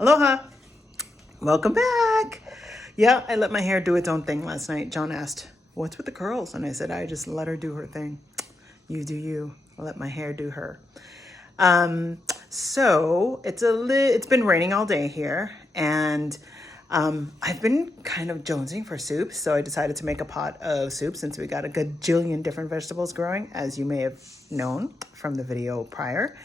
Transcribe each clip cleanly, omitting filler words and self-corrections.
Aloha! Welcome back! Yeah, I let my hair do its own thing last night. John asked, what's with the curls? And I said, I just let her do her thing. You do you. I'll let my hair do her. So it's been raining all day here, and I've been kind of jonesing for soup, so I decided to make a pot of soup since we got a gajillion different vegetables growing, as you may have known from the video prior.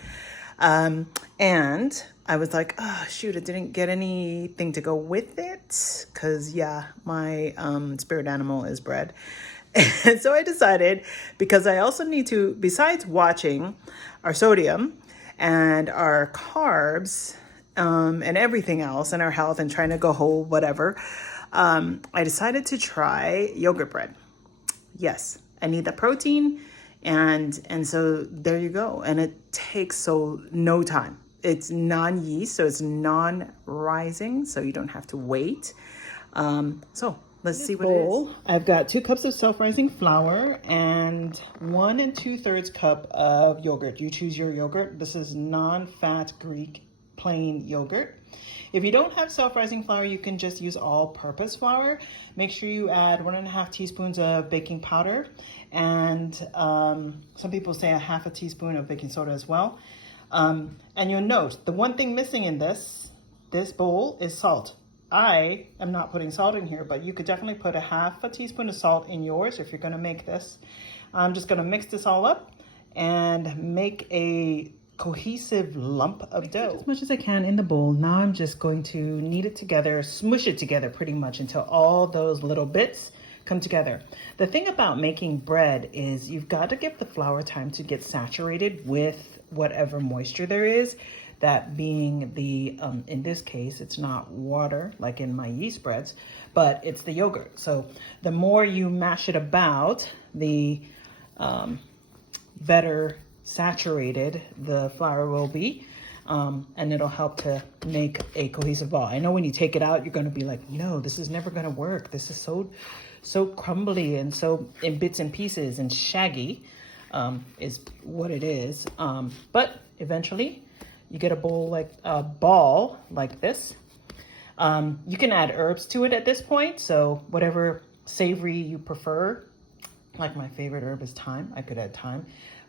And I was like, oh, shoot, I didn't get anything to go with it because, yeah, my spirit animal is bread. And so I decided, because I also need to, besides watching our sodium and our carbs and everything else and our health and trying to go whole, whatever, I decided to try yogurt bread. Yes, I need the protein. And so there you go. And it takes no time. It's non-yeast, so it's non-rising, so you don't have to wait. So let's see what it is. I've got 2 cups of self-rising flour and 1 2/3 cup of yogurt. You choose your yogurt. This is non-fat Greek plain yogurt. If you don't have self-rising flour, you can just use all-purpose flour. Make sure you add 1.5 teaspoons of baking powder, and some people say a 1/2 teaspoon of baking soda as well. And you'll note the one thing missing in this bowl is salt. I am not putting salt in here, but you could definitely put a 1/2 teaspoon of salt in yours if you're going to make this. I'm just going to mix this all up and make a cohesive lump of dough. As much as I can in the bowl. Now I'm just going to knead it together, smush it together pretty much until all those little bits come together. The thing about making bread is you've got to give the flour time to get saturated with whatever moisture there is. That being the, in this case, it's not water like in my yeast breads, but it's the yogurt. So the more you mash it about, the better saturated the flour will be, and it'll help to make a cohesive ball. I know when you take it out, you're going to be like, no, this is never going to work. This is so crumbly and so in bits and pieces and shaggy is what it is. But eventually you get a ball like this. You can add herbs to it at this point. So whatever savory you prefer, like my favorite herb is thyme. I could add thyme.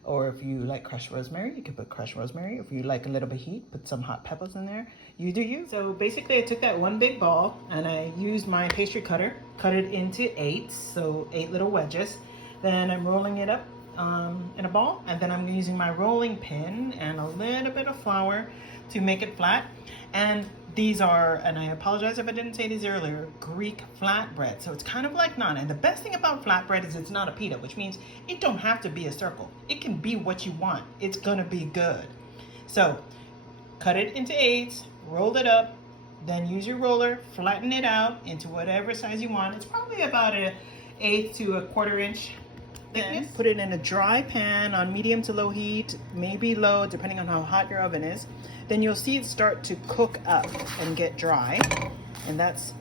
Or if you like crushed rosemary, you can put crushed rosemary. If you like a little bit of heat, put some hot peppers in there. You do you. So basically I took that one big ball and I used my pastry cutter, cut it into 8, so 8 little wedges. Then I'm rolling it up in a ball, and then I'm using my rolling pin and a little bit of flour to make it flat. And these are, and I apologize if I didn't say these earlier, Greek flatbread. So it's kind of like naan. And the best thing about flatbread is it's not a pita, which means it don't have to be a circle. It can be what you want. It's gonna be good. So cut it into 8s, roll it up, then use your roller, flatten it out into whatever size you want. It's probably about an 1/8 to 1/4 inch thickness. Put it in a dry pan on medium to low heat, maybe low, depending on how hot your oven is. Then you'll see it start to cook up and get dry. And that's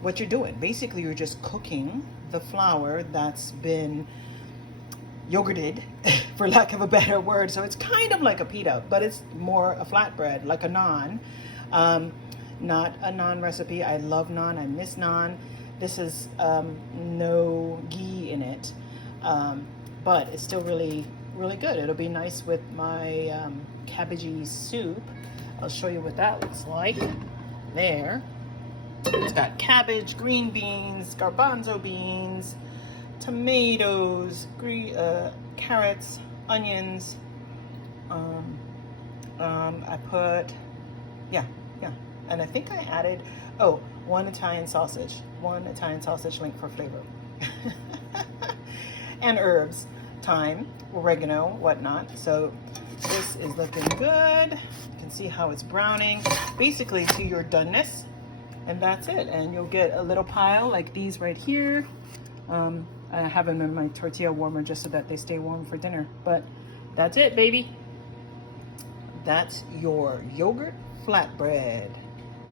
what you're doing. Basically, you're just cooking the flour that's been yogurted, for lack of a better word. So it's kind of like a pita, but it's more a flatbread, like a naan. Not a naan recipe. I love naan. I miss naan. This is no ghee in it. But it's still really, really good. It'll be nice with my cabbagey soup. I'll show you what that looks like. There. It's got cabbage, green beans, garbanzo beans, tomatoes, carrots, onions. I put, yeah. And I think I added, one Italian sausage link for flavor. And herbs, thyme, oregano, whatnot. So this is looking good. You can see how it's browning, basically to your doneness. And that's it. And you'll get a little pile like these right here. I have them in my tortilla warmer just so that they stay warm for dinner. But that's it, baby. That's your yogurt flatbread.